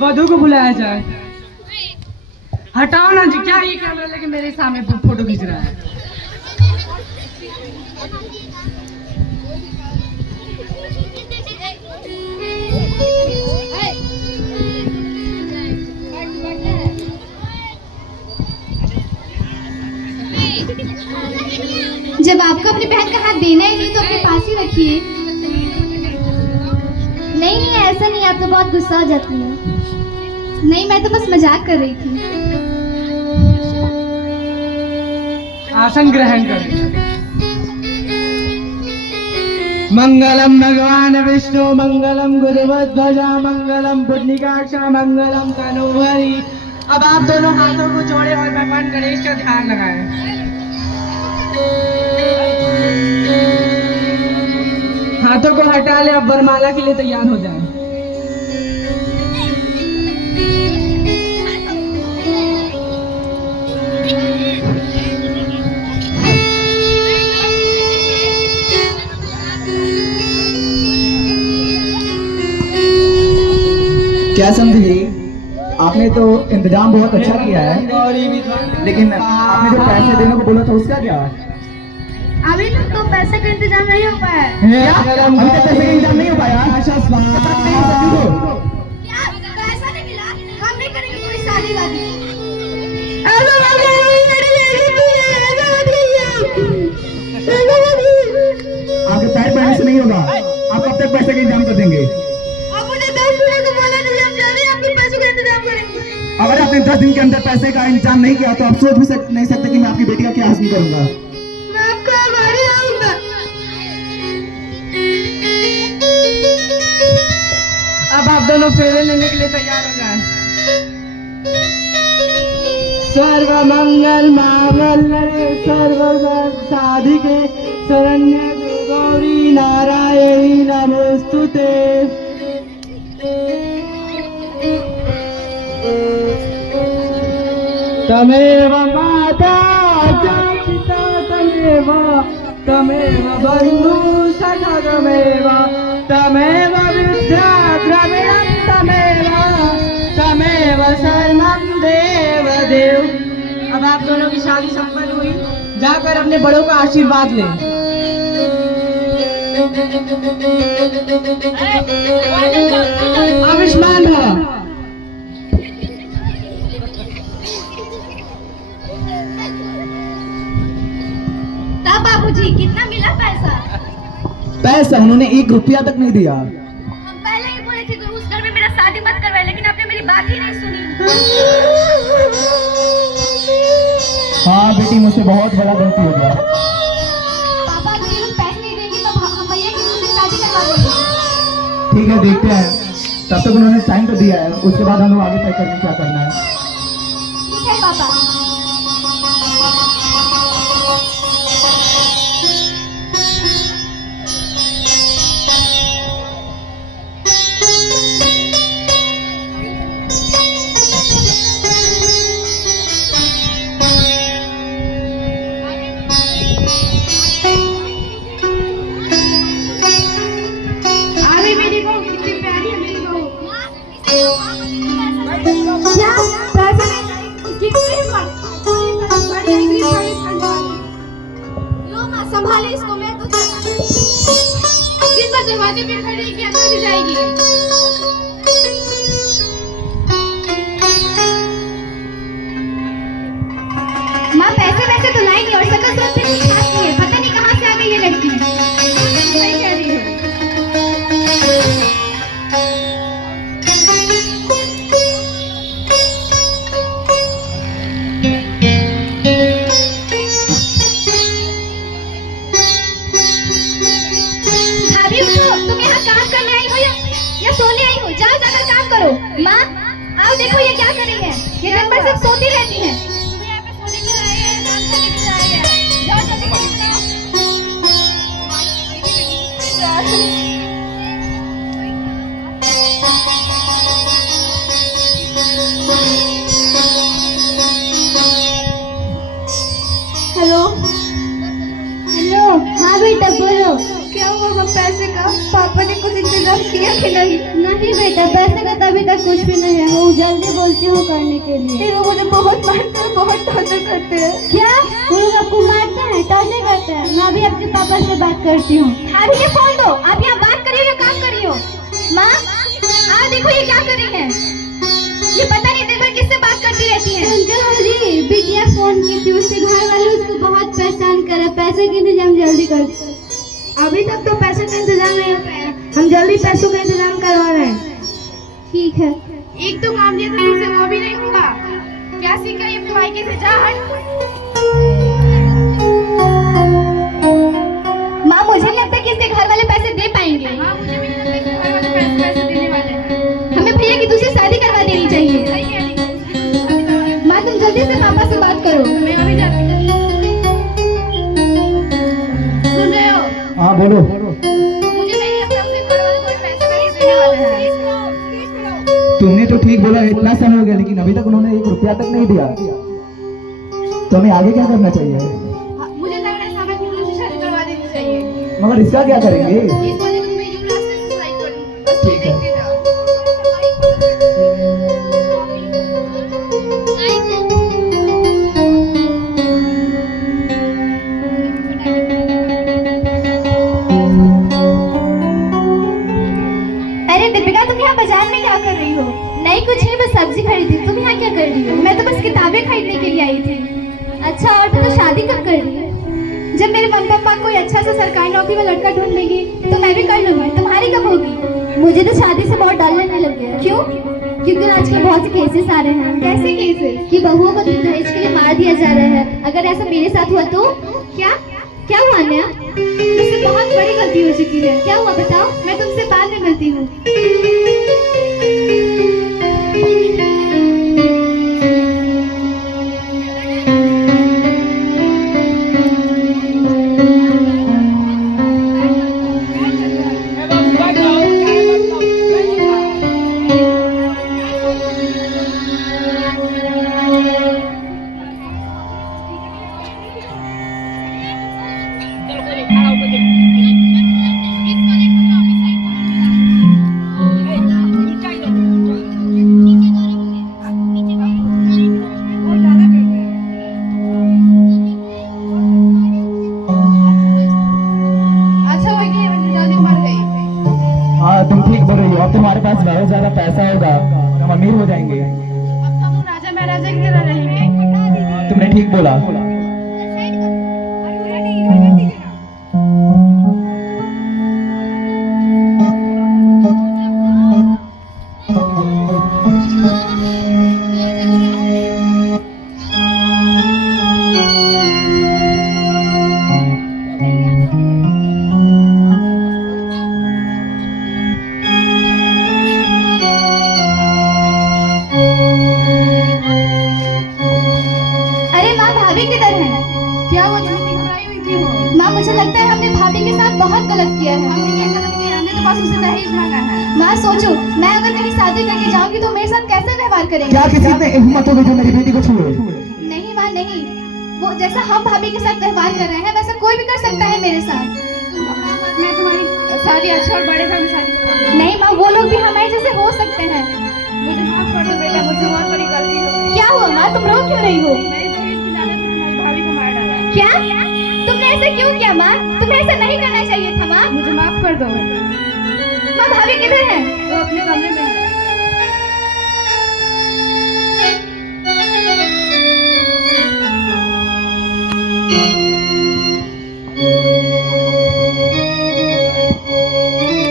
वधू को बुलाया जाए। हटाओ ना जी, क्या ये कैमरा लेके मेरे सामने फोटो खींच रहा है? जब आपको अपनी बहन का हाथ देना ही नहीं तो अपने पास ही रखिए। नहीं ऐसा नहीं, आप तो बहुत गुस्सा हो जाती हैं। नहीं, मैं तो बस मजाक कर रही थी। आसन ग्रहण कर। मंगलम भगवान विष्णु, मंगलम गुरुवध्वजा, मंगलम पुण्डिकाक्षा, मंगलम तनोहरि। अब आप दोनों हाथों को जोड़े और भगवान गणेश का ध्यान लगाएं। हाथों को हटा ले, अब वरमाला के लिए तैयार हो जाए। क्या समझी, आपने तो इंतजाम बहुत अच्छा किया है, लेकिन आपने जो पैसे देने को बोला था उसका क्या? अभी तक तो पैसे का इंतजाम नहीं हो पाया है। अभी तक पैसे का इंतजाम नहीं हो पाया? पैसा नहीं मिला, हम नहीं करेंगे कोई शादी वादी। आपके पैर पड़ने से नहीं होगा, आप कब तक पैसे का इंतजाम कर देंगे? अगर आपने 10 दिन के अंदर पैसे का इंतजाम नहीं किया तो आप सोच भी नहीं सकते कि मैं आपकी बेटी का क्या हासिल करूंगा। मैं आपका आभारी रहूंगा। अब आप दोनों फेरे लेने के लिए तैयार हो जाएं। सर्व मंगल मांगल्ये सर्व साधिके शरण्ये गौरी नारायणी नमोस्तुते। तमेव माता च पिता तमेव बन्धु सखा तमेव विद्या द्रविणं तमेव शरणं देव। अब आप दोनों की शादी संपन्न हुई, जाकर अपने बड़ों का आशीर्वाद लें। आयुष्मान भव। बाबूजी, कितना मिला पैसा? पैसा उन्होंने 1 रुपया तक नहीं दिया। हम पहले ही बोले थे कि उस घर में मेरा शादी मत करवाए, लेकिन आपने मेरी बात ही नहीं सुनी। हाँ बेटी, मुझसे बहुत बड़ा गलती हो गया। पापा अगर हम पैसे नहीं देंगे तो हम भैया की दूसरी शादी करवा देंगे। ठीक है, देखते हैं। तब तक उन्होंने टाइम तो दिया है, उसके बाद हम लोग आगे तय करेंगे क्या करना है। ठीक है पापा। संभाले इसको, मैं तो दिन भर दरवाजे पे खड़ी क्या कर जाएगी। माँ पैसे वैसे तो लाएंगे और सकल सूरत से ठीक ठाक नहीं है, पता नहीं कहाँ से आ गई ये लड़की। सही कह रही है। माँ आओ देखो ये क्या कर रही है, ये दिन भर सिर्फ सोती रहती है। यहाँ पे सोने के लिए आए हैं, काम करने के लिए आए हैं। जाओ जल्दी हेलो हेलो, हाँ बेटा बोलो। क्या हुआ मामा पैसे का पापा ने कुछ इंतजाम किया कि नहीं? नहीं बेटा, पैसे का तभी तक कुछ भी नहीं है। वो जल्दी बोलती हूँ करने के लिए। फिर वो मुझे बहुत मारते हैं, बहुत टॉर्चर करते हैं। क्या वो लोग आपको मारते हैं, टॉर्चर करते हैं? मैं अभी आपके पापा से बात करती हूँ। अभी ये फोन दो, आप यहाँ बात करियो या काम करियो? माँ देखो ये क्या कर रही है, ये पता नहीं दिन भर किससे बात करती रहती है। अंकल जी, बिटिया फोन की थी, उसके घर वाले उसको बहुत परेशान करे। पैसे का इंतजाम जल्दी कर। अभी तक तो पैसे का इंतजाम नहीं हो पाया, हम जल्दी पैसों का इंतजाम करवा रहे हैं। ठीक है। एक तो काम दिया था तुमसे, वो भी नहीं हुआ। क्या सीख रही है अपने मायके से? जा हट। माँ मुझे नहीं लगता कि इसके घर वाले पैसे दे पाएंगे। माँ मुझे भी नहीं लगता कि घर वाले पैसे देने वाले हैं। हमें भैया की दूसरी शादी करवा देनी चाहिए। माँ तुम जल्दी से पापा से बात करो। मैं अभी जाती हूँ। सुन रहे हो? हाँ बोलो। मुझे नहीं लगता उसके घर वाले कोई पैसे देने वाले हैं। तुमने तो ठीक बोला, इतना समय हो गया लेकिन अभी तक उन्होंने 1 रुपया तक नहीं दिया। तो हमें आगे क्या करना चाहिए? मुझे लग रहा है समय की दूसरी शादी करवा देनी चाहिए। मगर इसका क्या करेंगे? इस वजह से मैं यूं रास्ते से सुसाइड करूंगी। बस तुम ठीक है। देखते जाओ। अरे दीपिका, तुम यहाँ बाजार में क्या कर रही हो? नहीं कुछ नहीं, बस सब्जी खरीदी। तुम यहाँ क्या कर रही हो? मैं तो बस किताबें खरीदने के लिए आई थी। अच्छा, और तुम तो शादी कब कर रही है? जब मेरे मम्मी पापा कोई अच्छा सा सरकारी नौकरी में लड़का ढूंढ लेंगे तो मैं भी कर लूंगी। तुम्हारी कब होगी? मुझे तो शादी से बहुत डर लगने लग गया है। क्यों? क्योंकि आजकल बहुत से केसेस आ रहे हैं। कैसे केसेस? कि बहुओं को दहेज के लिए मार दिया जा रहा है। अगर ऐसा मेरे साथ हुआ तो? क्या हुआ नया? मुझसे बहुत बड़ी गलती हो चुकी है। क्या हुआ बताओ? मैं तुमसे बाद में मिलती हूँ। हाँ तुम ठीक बोल रही हो। अब तुम्हारे पास बहुत ज्यादा पैसा होगा, हम अमीर हो जाएंगे। अब तो हम राजा महाराजा की तरह रहेंगे। तुमने ठीक बोला। भाभी किधर है? क्या वो झूठी घबराई हुई थी वो? माँ मुझे लगता है हमने भाभी के साथ बहुत गलत किया है। हमने क्या गलत किया? हमने तो बस उसे दहेज मांगा है। माँ सोचो, मैं अगर कहीं शादी करके जाऊंगी तो मेरे साथ कैसे व्यवहार करेंगे? क्या किसी ने हिम्मत होगी जो मेरी बेटी को छुए? नहीं माँ नहीं, वो जैसा हम भाभी के साथ व्यवहार कर रहे हैं वैसा कोई भी कर सकता है मेरे साथ। मैं तुम्हारी शादी अच्छा और बड़े घर में शादी करूंगी। नहीं माँ, वो लोग भी हमारे जैसे हो सकते हैं। मुझे माफ कर दो बेटा, मुझसे बहुत बड़ी गलती हो गई। क्या हुआ माँ, तुम रो क्यों रही हो? भाभी को मार डाला। क्या? तुमने ऐसा क्यों किया माँ? तुम्हें ऐसा नहीं करना चाहिए था माँ। मुझे माफ कर दो। माँ भाभी किधर है? वो अपने कमरे में है।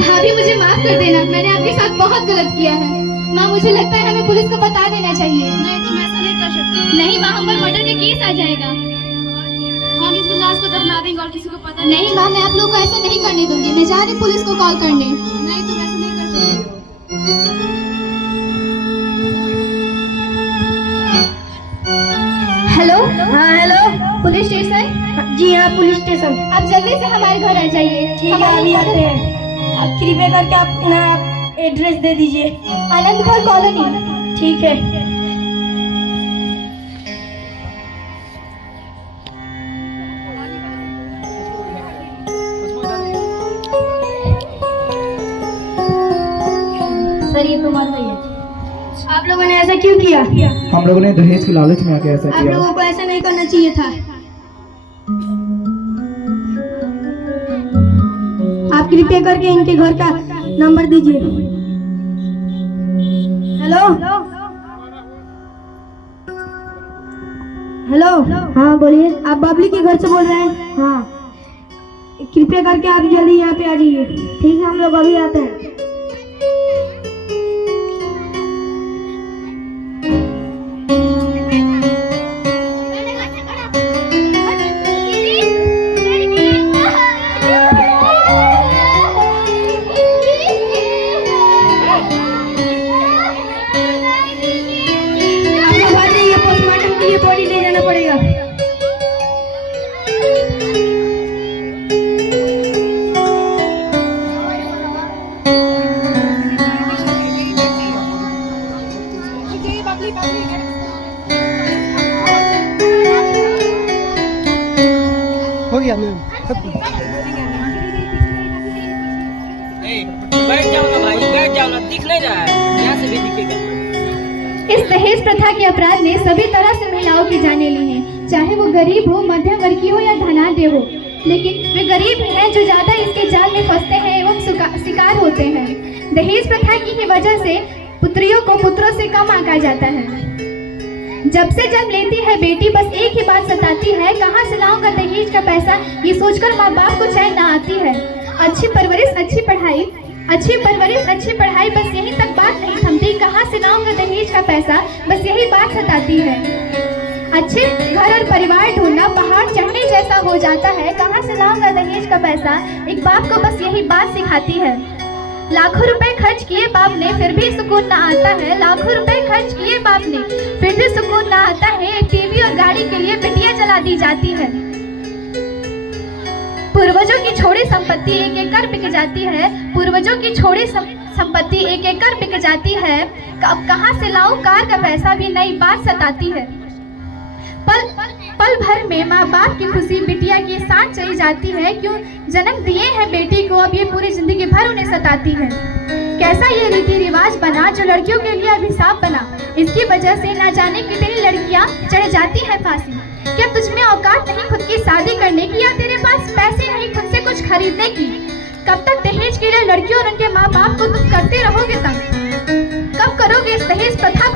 भाभी मुझे माफ कर देना, मैंने आपके साथ बहुत गलत किया है। माँ मुझे लगता है हमें पुलिस को बता देना चाहिए। नहीं तुम ऐसा नहीं कर सकती। नहीं माँ, हम पर मर्डर का केस आ जाएगा। हम इस लाश को दफना देंगे और किसी को पता नहीं। माँ मैं आप लोगों को ऐसा नहीं करने दूंगी। मैं जा रही पुलिस को कॉल करने। नहीं तुम ऐसा नहीं कर सकती। हेलो। हाँ हेलो, पुलिस स्टेशन? जी हाँ पुलिस स्टेशन। आप जल्दी से हमारे घर आ जाइए। ठीक है अभी आते हैं। आप कृपया करके अपना एड्रेस दे दीजिए। आनंदपुर कॉलोनी। ठीक है। सर ये तो बात नहीं है। आप लोगों ने ऐसा क्यों किया? हम लोगों ने दहेज की लालच में आके ऐसा आप किया। लोगों को ऐसा नहीं करना चाहिए था। आप कृपया करके इनके घर का नंबर दीजिए। हेलो हेलो, हाँ बोलिए। आप बबली के घर से बोल रहे हैं? हाँ, कृपया करके आप जल्दी यहाँ पे आ जाइए। ठीक है, हम लोग अभी आते हैं। आप लोग आ जाइए, पोस्टमार्टम के लिए बॉडी ले जाना पड़ेगा। हो गया मैम। बैठ जाओ ना भाई, बैठ जाओ ना, दिख नहीं रहा है, यहाँ से भी दिखेगा। इस दहेज प्रथा के अपराध ने सभी तरह से महिलाओं की जानें ली हैं, चाहे वो गरीब हो, मध्यम वर्गीय हो या धनाढ्य हो। लेकिन वे गरीब ही हैं जो ज्यादा इसके जाल में फंसते हैं एवं शिकार होते हैं। दहेज प्रथा की ही वजह से पुत्रियों को पुत्रों से कम आंका जाता है। जब से जन्म लेती है बेटी बस एक ही बात सताती है, कहाँ से लाऊंगा दहेज का पैसा, ये सोचकर माँ बाप को चैन न आती है। अच्छी परवरिश अच्छी पढ़ाई बस यहीं तक बात नहीं थमती, कहाँ से लाऊंगा दहेज का पैसा, बस यही बात सताती है। अच्छे घर और परिवार ढूंढना पहाड़ चढ़ने जैसा हो जाता है, कहाँ से लाऊंगा दहेज का पैसा, एक बाप को बस यही बात सिखाती है। लाखों रुपए खर्च किए बाप ने फिर भी सुकून ना आता है, लाखों रुपए खर्च किए बाप ने फिर भी सुकून ना आता है। एक टीवी और गाड़ी के लिए बिटिया जला दी जाती है। पूर्वजों की छोड़ी संपत्ति एक एक कर बिक जाती है, पूर्वजों की छोड़ी संपत्ति एक एक कर बिक जाती है। अब कहाँ से लाऊं कार का पैसा, भी नई बात सताती है। पल भर में माँ बाप की खुशी बिटिया के साथ चली जाती है। क्यों जन्म दिए हैं बेटी को, अब ये पूरी जिंदगी भर उन्हें सताती है। कैसा ये रीति रिवाज बना जो लड़कियों के लिए अभिशाप बना, इसकी वजह से ना जाने कितनी लड़कियां चढ़ जाती हैं फांसी। क्या तुझ में औकात नहीं खुद की शादी करने की, या तेरे पास पैसे नहीं खुद से कुछ खरीदने की? कब तक दहेज के लिए लड़कियों और उनके माँ बाप को तुम करते रहोगे तंग? कब करोगे इस दहेज प्रथा